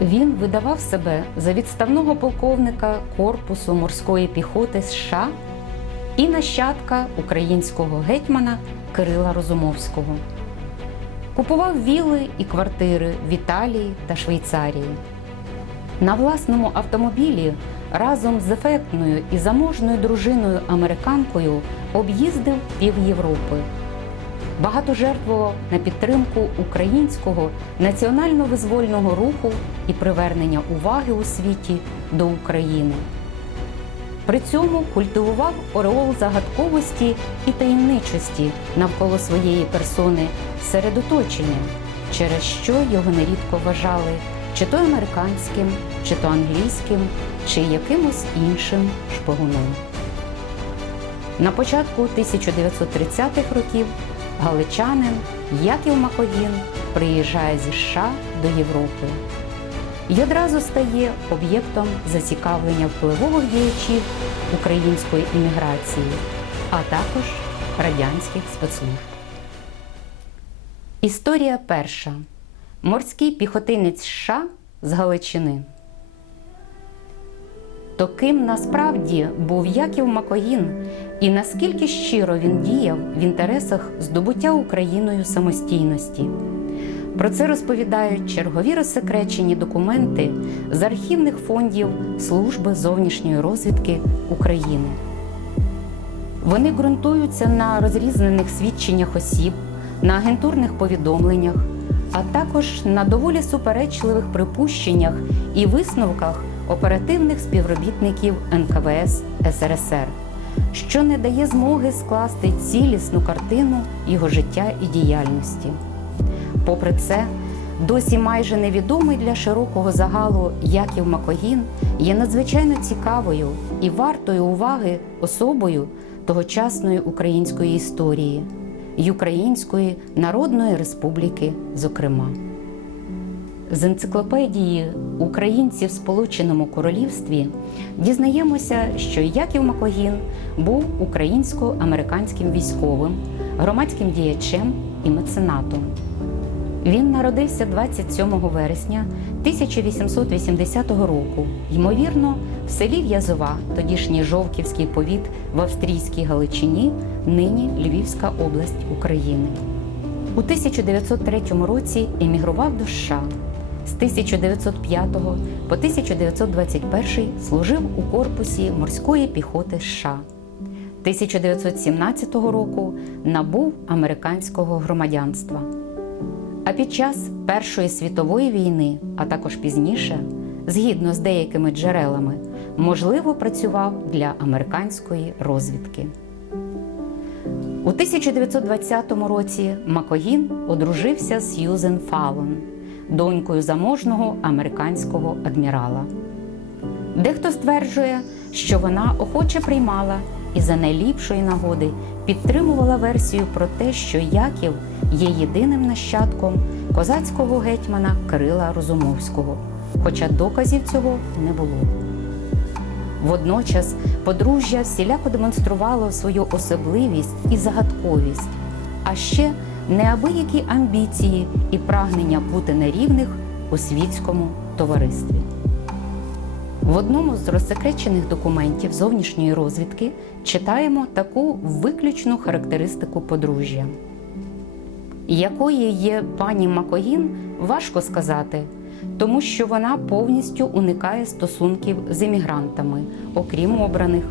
Він видавав себе за відставного полковника Корпусу морської піхоти США і нащадка українського гетьмана Кирила Розумовського. Купував вілли і квартири в Італії та Швейцарії. На власному автомобілі разом з ефектною і заможною дружиною американкою об'їздив пів Європи. Багато жертвував на підтримку українського національно-визвольного руху і привернення уваги у світі до України. При цьому культивував ореол загадковості і таємничості навколо своєї персони серед оточення, через що його нерідко вважали чи то американським, чи то англійським, чи якимось іншим шпигуном. На початку 1930-х років галичанин Яків Макогін приїжджає зі США до Європи і одразу стає об'єктом зацікавлення впливових діячів української імміграції, а також радянських спецслужб. Історія перша. Морський піхотинець США з Галичини. То ким насправді був Яків Макогін і наскільки щиро він діяв в інтересах здобуття Україною самостійності? Про це розповідають чергові розсекречені документи з архівних фондів Служби зовнішньої розвідки України. Вони ґрунтуються на розрізнених свідченнях осіб, на агентурних повідомленнях, а також на доволі суперечливих припущеннях і висновках оперативних співробітників НКВС СРСР, що не дає змоги скласти цілісну картину його життя і діяльності. Попри це, досі майже невідомий для широкого загалу Яків Макогін є надзвичайно цікавою і вартою уваги особою тогочасної української історії й Української Народної Республіки, зокрема. З енциклопедії Українців в Сполученому Королівстві дізнаємося, що Яків Макогін був українсько-американським військовим, громадським діячем і меценатом. Він народився 27 вересня 1880 року, ймовірно, в селі В'язова, тодішній Жовківський повіт в австрійській Галичині, нині Львівська область України. У 1903 році емігрував до США. З 1905 по 1921 служив у корпусі морської піхоти США. 1917 року набув американського громадянства. А під час Першої світової війни, а також пізніше, згідно з деякими джерелами, можливо працював для американської розвідки. У 1920 році Макогін одружився з Сьюзен Фалон, донькою заможного американського адмірала. Дехто стверджує, що вона охоче приймала і за найліпшої нагоди підтримувала версію про те, що Яків є єдиним нащадком козацького гетьмана Кирила Розумовського, хоча доказів цього не було. Водночас подружжя всіляко демонструвало свою особливість і загадковість, а ще неабиякі амбіції і прагнення бути на рівних у світському товаристві. В одному з розсекречених документів зовнішньої розвідки читаємо таку виключну характеристику подружжя. Якої є пані Макогін, важко сказати, тому що вона повністю уникає стосунків з емігрантами, окрім обраних,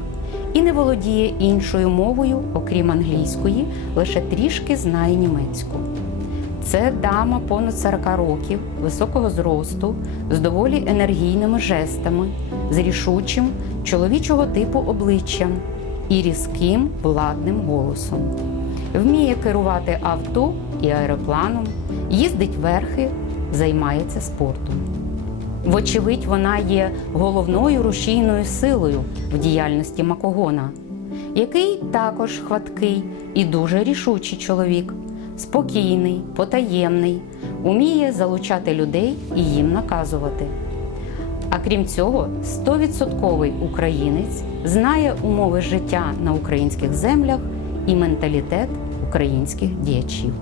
і не володіє іншою мовою, окрім англійської, лише трішки знає німецьку. Це дама понад 40 років, високого зросту, з доволі енергійними жестами, з рішучим чоловічого типу обличчям і різким владним голосом. Вміє керувати авто і аеропланом, їздить верхи, займається спортом. Вочевидь, вона є головною рушійною силою в діяльності Макогона, який також хваткий і дуже рішучий чоловік, спокійний, потаємний, уміє залучати людей і їм наказувати. А крім цього, 100% українець знає умови життя на українських землях і менталітет українських діячів.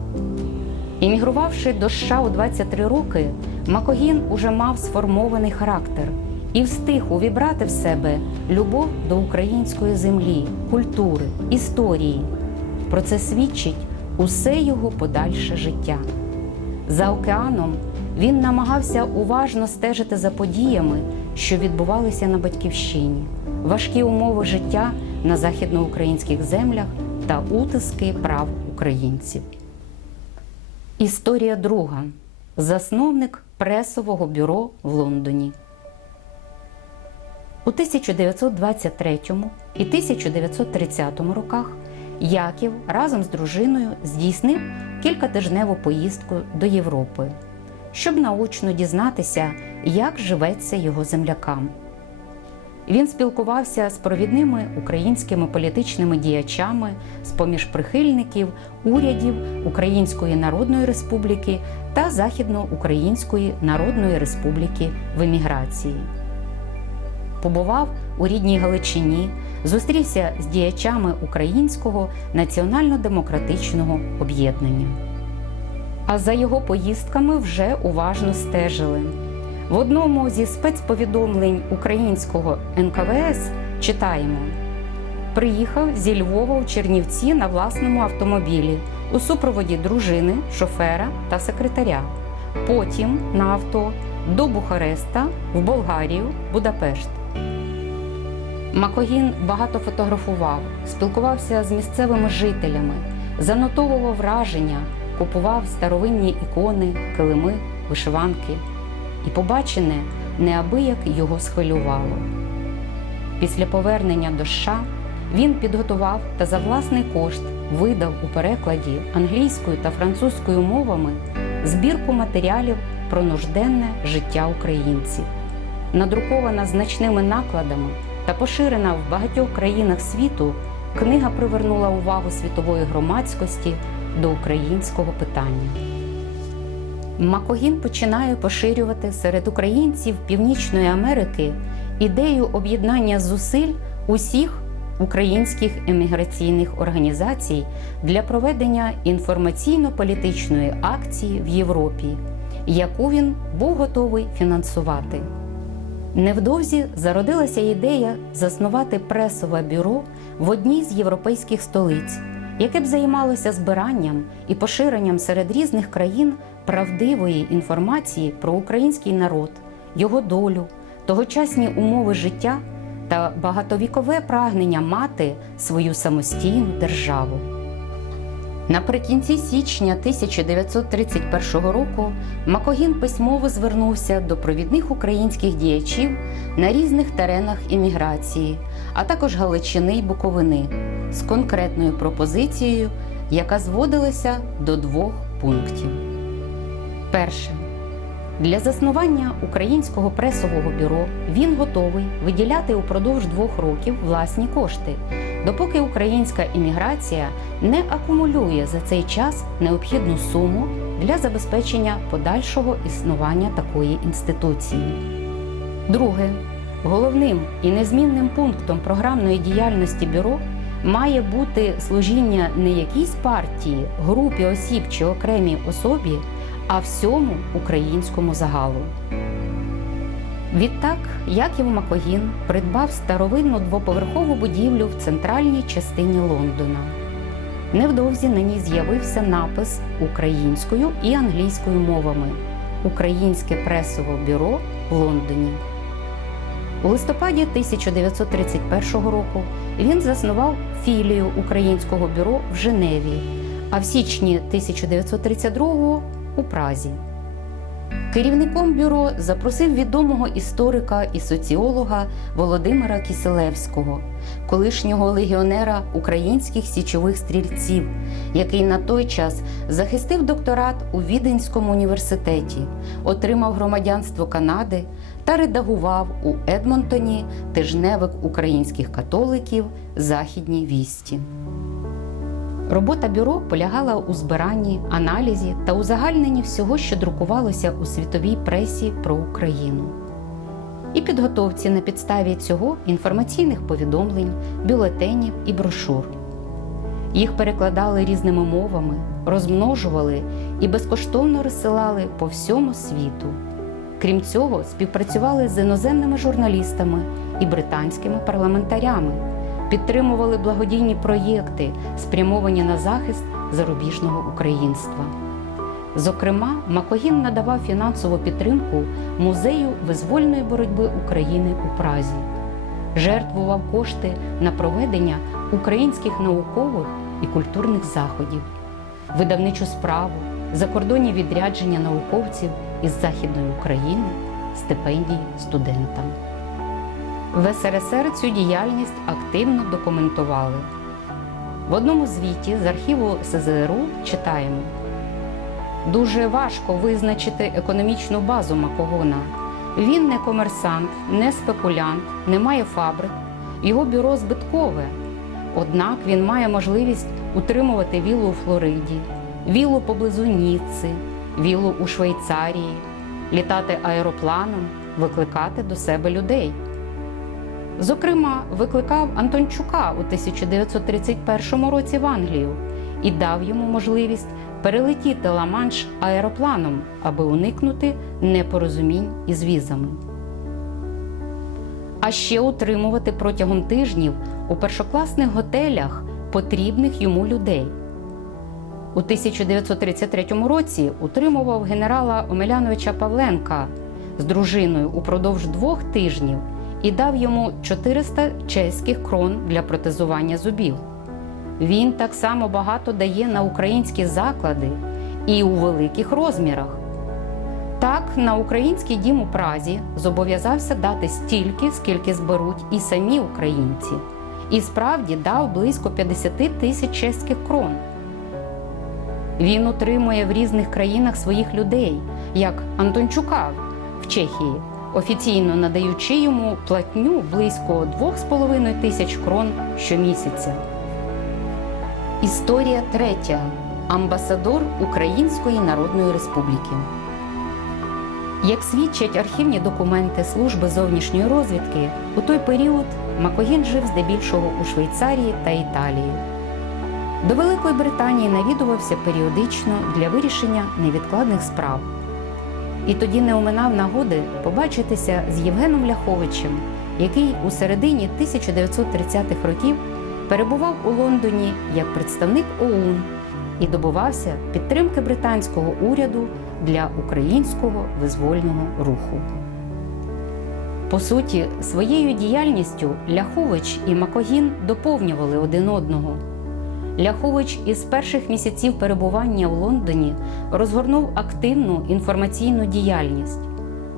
Іммігрувавши до США у 23 роки, Макогін уже мав сформований характер і встиг увібрати в себе любов до української землі, культури, історії. Про це свідчить усе його подальше життя. За океаном він намагався уважно стежити за подіями, що відбувалися на батьківщині, важкі умови життя на західноукраїнських землях та утиски прав українців. Історія друга. Засновник пресового бюро в Лондоні. У 1923 і 1930 роках Яків разом з дружиною здійснив кількатижневу поїздку до Європи, щоб наочно дізнатися, як живеться його землякам. Він спілкувався з провідними українськими політичними діячами з поміж прихильників урядів Української Народної Республіки та Західноукраїнської Народної Республіки в еміграції. Побував у рідній Галичині, зустрівся з діячами Українського національно-демократичного об'єднання. А за його поїздками вже уважно стежили. В одному зі спецповідомлень українського НКВС читаємо: приїхав зі Львова у Чернівці на власному автомобілі у супроводі дружини, шофера та секретаря. Потім на авто до Бухареста в Болгарію, Будапешт. Макогін багато фотографував, спілкувався з місцевими жителями, занотовував враження, купував старовинні ікони, килими, вишиванки і побачене неабияк його схвилювало. Після повернення до США він підготував та за власний кошт видав у перекладі англійською та французькою мовами збірку матеріалів про нужденне життя українців, надрукована значними накладами та поширена в багатьох країнах світу. Книга привернула увагу світової громадськості до українського питання. Макогін починає поширювати серед українців Північної Америки ідею об'єднання зусиль усіх українських еміграційних організацій для проведення інформаційно-політичної акції в Європі, яку він був готовий фінансувати. Невдовзі зародилася ідея заснувати пресове бюро в одній з європейських столиць, яке б займалося збиранням і поширенням серед різних країн правдивої інформації про український народ, його долю, тогочасні умови життя та багатовікове прагнення мати свою самостійну державу. Наприкінці січня 1931 року Макогін письмово звернувся до провідних українських діячів на різних теренах імміграції, а також Галичини й Буковини з конкретною пропозицією, яка зводилася до двох пунктів. Перше. Для заснування українського пресового бюро він готовий виділяти упродовж двох років власні кошти, допоки українська імміграція не акумулює за цей час необхідну суму для забезпечення подальшого існування такої інституції. Друге, головним і незмінним пунктом програмної діяльності бюро має бути служіння не якійсь партії, групі осіб чи окремій особі а всьому українському загалу. Відтак Яків Макогін придбав старовинну двоповерхову будівлю в центральній частині Лондона. Невдовзі на ній з'явився напис українською і англійською мовами Українське пресове бюро в Лондоні. У листопаді 1931 року він заснував філію Українського бюро в Женеві, а в січні 1932 у Празі. Керівником бюро запросив відомого історика і соціолога Володимира Кіселевського, колишнього легіонера українських січових стрільців, який на той час захистив докторат у Віденському університеті, отримав громадянство Канади та редагував у Едмонтоні тижневик українських католиків Західні вісті. Робота бюро полягала у збиранні, аналізі та узагальненні всього, що друкувалося у світовій пресі про Україну, і підготовці на підставі цього інформаційних повідомлень, бюлетенів і брошур. Їх перекладали різними мовами, розмножували і безкоштовно розсилали по всьому світу. Крім цього, співпрацювали з іноземними журналістами і британськими парламентарями, підтримували благодійні проєкти, спрямовані на захист зарубіжного українства. Зокрема, Макогін надавав фінансову підтримку музею визвольної боротьби України у Празі, жертвував кошти на проведення українських наукових і культурних заходів, видавничу справу, закордонні відрядження науковців із Західної України, стипендії студентам. В СРСР цю діяльність активно документували. В одному звіті з архіву СЗРУ читаємо. Дуже важко визначити економічну базу Макогона. Він не комерсант, не спекулянт, не має фабрик. Його бюро збиткове. Однак він має можливість утримувати віллу у Флориді, віллу поблизу Ніцци, віллу у Швейцарії, літати аеропланом, викликати до себе людей. Зокрема, викликав Антончука у 1931 році в Англію і дав йому можливість перелетіти Ла-Манш аеропланом, аби уникнути непорозумінь із візами. А ще утримувати протягом тижнів у першокласних готелях потрібних йому людей. У 1933 році утримував генерала Омеляновича Павленка з дружиною упродовж двох тижнів і дав йому 400 чеських крон для протезування зубів. Він так само багато дає на українські заклади і у великих розмірах. Так, на український дім у Празі зобов'язався дати стільки, скільки зберуть і самі українці, і справді дав близько 50 тисяч чеських крон. Він утримує в різних країнах своїх людей, як Антончука в Чехії, офіційно надаючи йому платню близько 2,5 тисяч крон щомісяця. Історія третя. Амбасадор Української Народної Республіки. Як свідчать архівні документи Служби зовнішньої розвідки, у той період Макогін жив здебільшого у Швейцарії та Італії. До Великої Британії навідувався періодично для вирішення невідкладних справ. І тоді не оминав нагоди побачитися з Євгеном Ляховичем, який у середині 1930-х років перебував у Лондоні як представник ОУН і добувався підтримки британського уряду для українського визвольного руху. По суті, своєю діяльністю Ляхович і Макогін доповнювали один одного. Ляхович із перших місяців перебування в Лондоні розгорнув активну інформаційну діяльність,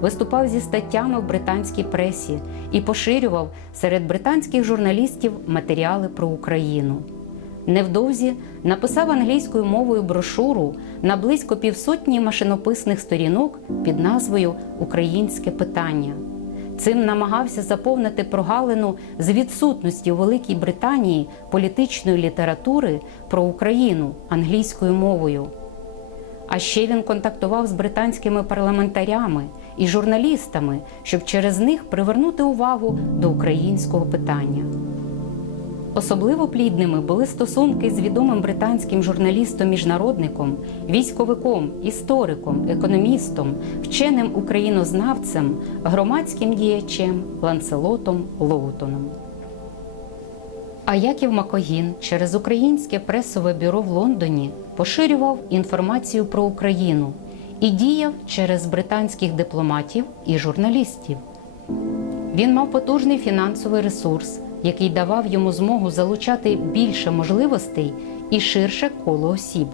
виступав зі статтями в британській пресі і поширював серед британських журналістів матеріали про Україну. Невдовзі написав англійською мовою брошуру на близько півсотні машинописних сторінок під назвою Українське питання. Цим намагався заповнити прогалину з відсутності у Великій Британії політичної літератури про Україну англійською мовою. А ще він контактував з британськими парламентарями і журналістами, щоб через них привернути увагу до українського питання. Особливо плідними були стосунки з відомим британським журналістом-міжнародником, військовиком, істориком, економістом, вченим українознавцем, громадським діячем Ланселотом Лоутоном. А Яків Макогін через українське пресове бюро в Лондоні поширював інформацію про Україну і діяв через британських дипломатів і журналістів. Він мав потужний фінансовий ресурс, який давав йому змогу залучати більше можливостей і ширше коло осіб.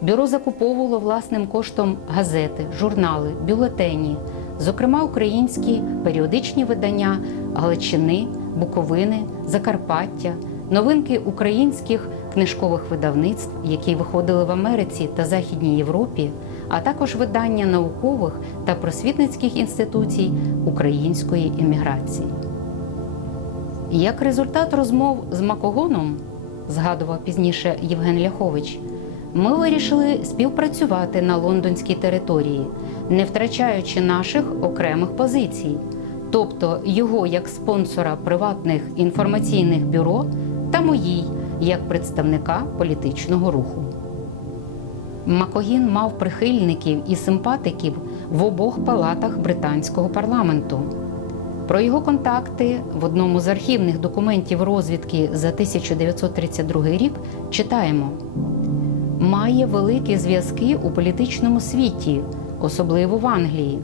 Бюро закуповувало власним коштом газети, журнали, бюлетені, зокрема українські періодичні видання Галичини, Буковини, Закарпаття, новинки українських книжкових видавництв, які виходили в Америці та Західній Європі, а також видання наукових та просвітницьких інституцій української еміграції. Як результат розмов з Макогоном, згадував пізніше Євген Ляхович, ми вирішили співпрацювати на лондонській території, не втрачаючи наших окремих позицій, тобто його як спонсора приватних інформаційних бюро та моїй як представника політичного руху. Макогін мав прихильників і симпатиків в обох палатах британського парламенту. Про його контакти в одному з архівних документів розвідки за 1932 рік читаємо: має великі зв'язки у політичному світі, особливо в Англії,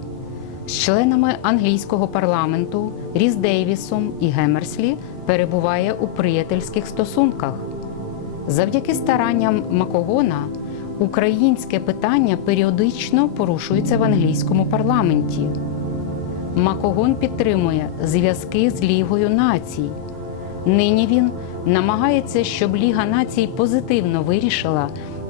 з членами англійського парламенту Різ Дейвісом і Гемерслі перебуває у приятельських стосунках. Завдяки старанням Макогона українське питання періодично порушується в англійському парламенті. Макогон підтримує зв'язки з Лігою націй. Нині він намагається, щоб Ліга націй позитивно вирішила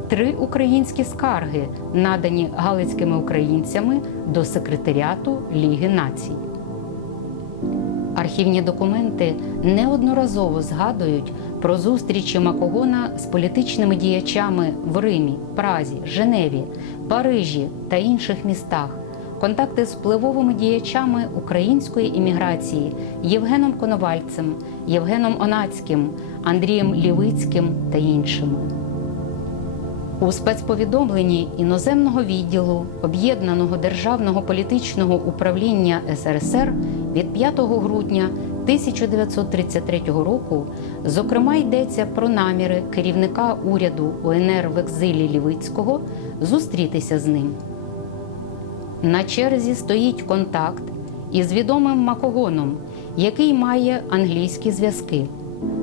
три українські скарги, надані галицькими українцями до секретаріату Ліги націй. Архівні документи неодноразово згадують про зустрічі Макогона з політичними діячами в Римі, Празі, Женеві, Парижі та інших містах, контакти з впливовими діячами української імміграції Євгеном Коновальцем, Євгеном Онацьким, Андрієм Лівицьким та іншими. У спецповідомленні іноземного відділу Об'єднаного державного політичного управління СРСР від 5 грудня 1933 року, зокрема, йдеться про наміри керівника уряду УНР в екзилі Лівицького зустрітися з ним. На черзі стоїть контакт із відомим Макогоном, який має англійські зв'язки.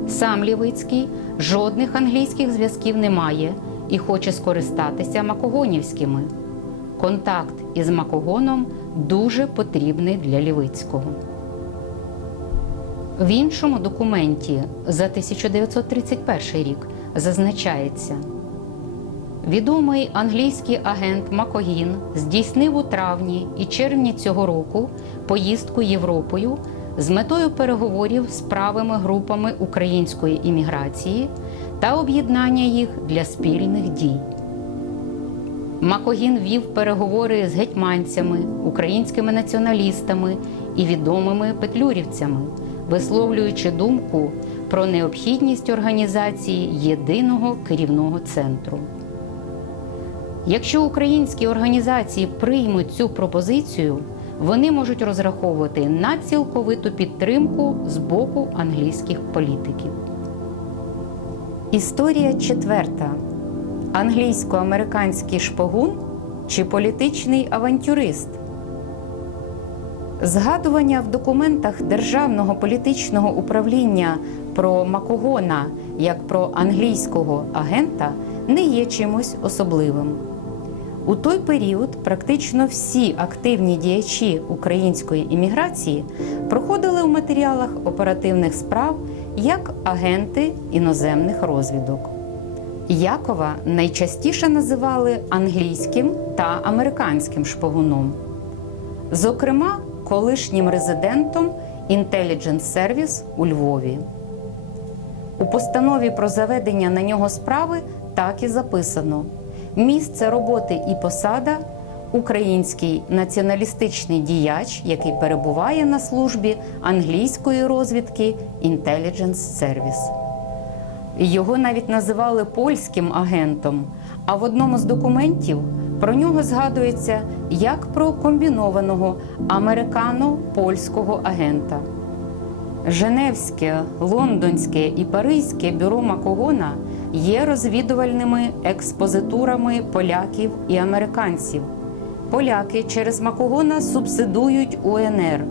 Сам Лівицький жодних англійських зв'язків не має і хоче скористатися макогонівськими. Контакт із Макогоном дуже потрібний для Лівицького. В іншому документі за 1931 рік зазначається. Відомий англійський агент Макогін здійснив у травні і червні цього року поїздку Європою з метою переговорів з правими групами української імміграції та об'єднання їх для спільних дій. Макогін вів переговори з гетьманцями, українськими націоналістами і відомими петлюрівцями, висловлюючи думку про необхідність організації єдиного керівного центру. Якщо українські організації приймуть цю пропозицію, вони можуть розраховувати на цілковиту підтримку з боку англійських політиків. Історія четверта: англійсько-американський шпигун чи політичний авантюрист. Згадування в документах Державного політичного управління про Макогона як про англійського агента не є чимось особливим. У той період практично всі активні діячі української імміграції проходили у матеріалах оперативних справ як агенти іноземних розвідок. Якова найчастіше називали англійським та американським шпигуном. Зокрема, колишнім резидентом Intelligence Service у Львові. У постанові про заведення на нього справи так і записано: місце роботи і посада український націоналістичний діяч, який перебуває на службі англійської розвідки Intelligence Service. Його навіть називали польським агентом, а в одному з документів про нього згадується як про комбінованого американо-польського агента. Женевське, лондонське і Паризьке бюро Макогона є розвідувальними експозитурами поляків і американців. Поляки через Макогона субсидують УНР.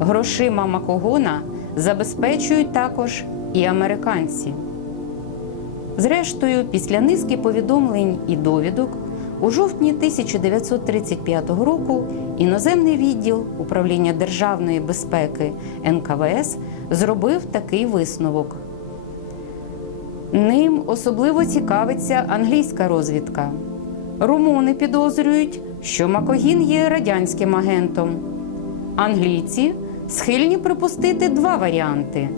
Грошима Макогона забезпечують також і американці. Зрештою, після низки повідомлень і довідок, у жовтні 1935 року іноземний відділ управління державної безпеки НКВС зробив такий висновок. Ним особливо цікавиться англійська розвідка. Румуни підозрюють, що Макогін є радянським агентом. Англійці схильні припустити два варіанти: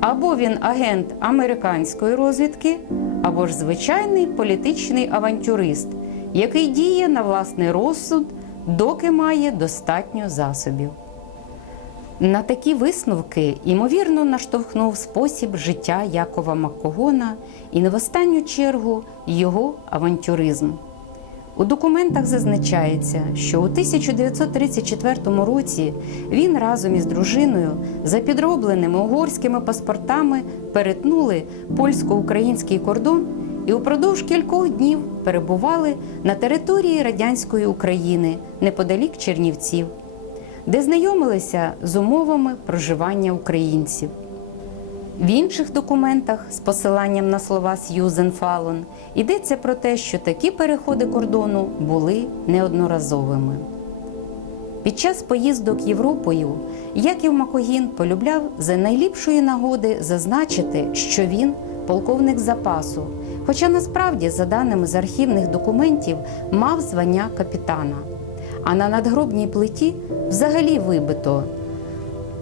або він агент американської розвідки, або ж звичайний політичний авантюрист, який діє на власний розсуд, доки має достатньо засобів. На такі висновки ймовірно наштовхнув спосіб життя Якова Макогона і не в останню чергу його авантюризм. У документах зазначається, що у 1934 році він разом із дружиною за підробленими угорськими паспортами перетнули польсько-український кордон і упродовж кількох днів перебували на території радянської України неподалік Чернівців, де знайомилися з умовами проживання українців. В інших документах з посиланням на слова Сьюзен Фалон йдеться про те, що такі переходи кордону були неодноразовими. Під час поїздок Європою Яків Макогін полюбляв за найліпшої нагоди зазначити, що він полковник запасу, хоча насправді, за даними з архівних документів, мав звання капітана. А на надгробній плиті взагалі вибито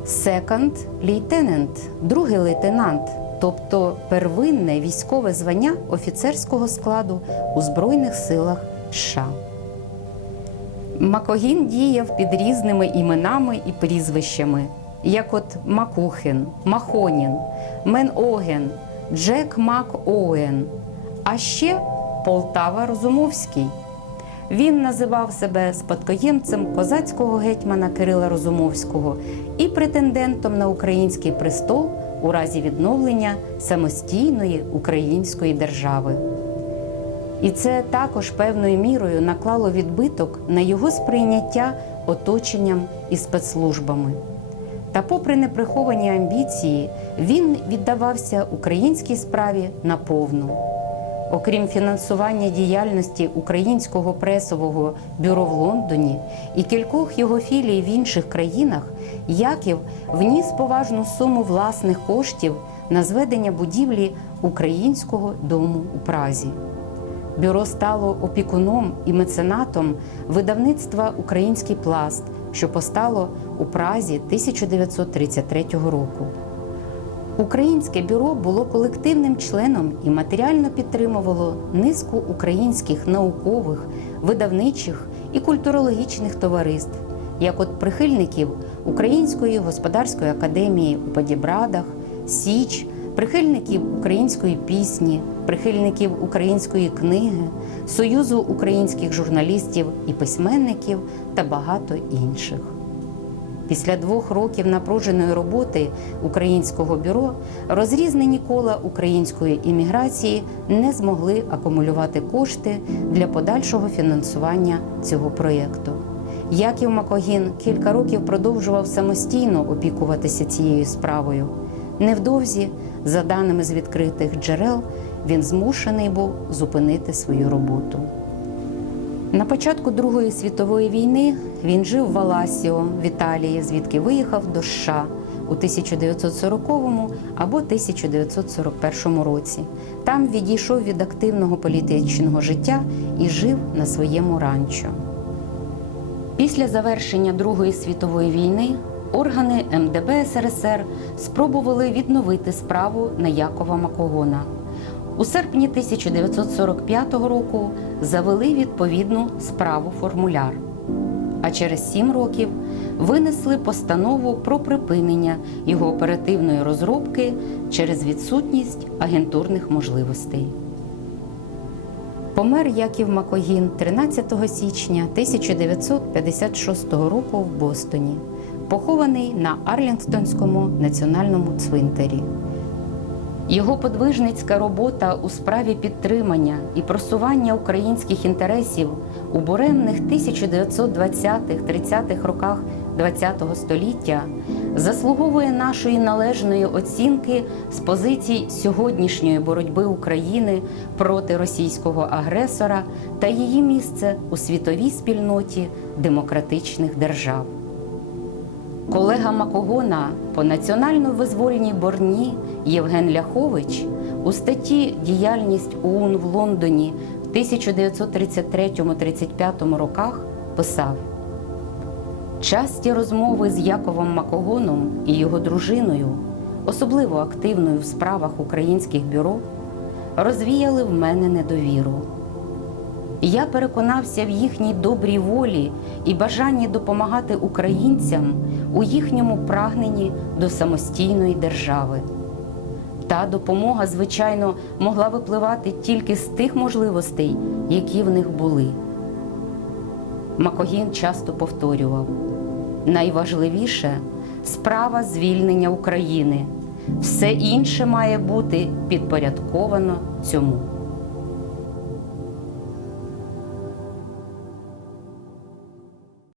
Second Lieutenant, другий лейтенант, тобто первинне військове звання офіцерського складу у Збройних силах США. Макогін діяв під різними іменами і прізвищами, як от Макухин, Махонін, Мен-Оген, Джек Мак-Оуен, а ще Полтава Розумовський. Він називав себе спадкоємцем козацького гетьмана Кирила Розумовського і претендентом на український престол у разі відновлення самостійної української держави. І це також певною мірою наклало відбиток на його сприйняття оточенням і спецслужбами. Та, попри неприховані амбіції, він віддавався українській справі наповну. Окрім фінансування діяльності Українського пресового бюро в Лондоні і кількох його філій в інших країнах, Яків вніс поважну суму власних коштів на зведення будівлі Українського дому у Празі. Бюро стало опікуном і меценатом видавництва Український пласт, що постало у Празі 1933 року. Українське бюро було колективним членом і матеріально підтримувало низку українських наукових, видавничих і культурологічних товариств, як от прихильників Української господарської академії у Подібрадах, Січ, прихильників української пісні, прихильників української книги, Союзу українських журналістів і письменників та багато інших. Після двох років напруженої роботи українського бюро розрізнені кола української імміграції не змогли акумулювати кошти для подальшого фінансування цього проєкту. Яків Макогін кілька років продовжував самостійно опікуватися цією справою. Невдовзі, за даними з відкритих джерел, він змушений був зупинити свою роботу. На початку Другої світової війни він жив в Аласіо в Італії, звідки виїхав до США у 1940 або 1941 році. Там відійшов від активного політичного життя і жив на своєму ранчо. Після завершення Другої світової війни органи МДБ СРСР спробували відновити справу на Якова Макогона. У серпні 1945 року завели відповідну справу формуляр. А через сім років винесли постанову про припинення його оперативної розробки через відсутність агентурних можливостей. Помер Яків Макогін 13 січня 1956 року в Бостоні, похований на Арлінгтонському національному цвинтарі. Його подвижницька робота у справі підтримання і просування українських інтересів у буремних 1920-30-х роках ХХ століття заслуговує нашої належної оцінки з позицій сьогоднішньої боротьби України проти російського агресора та її місце у світовій спільноті демократичних держав. Колега Макогона по національно-визвольній борні Євген Ляхович у статті Діяльність ОУН в Лондоні в 1933-35 роках писав: Часті розмови з Яковом Макогоном і його дружиною, особливо активною в справах українських бюро, розвіяли в мене недовіру. Я переконався в їхній добрій волі і бажанні допомагати українцям у їхньому прагненні до самостійної держави. Та допомога, звичайно, могла випливати тільки з тих можливостей, які в них були. Макогін часто повторював: найважливіше справа звільнення України. Все інше має бути підпорядковано цьому.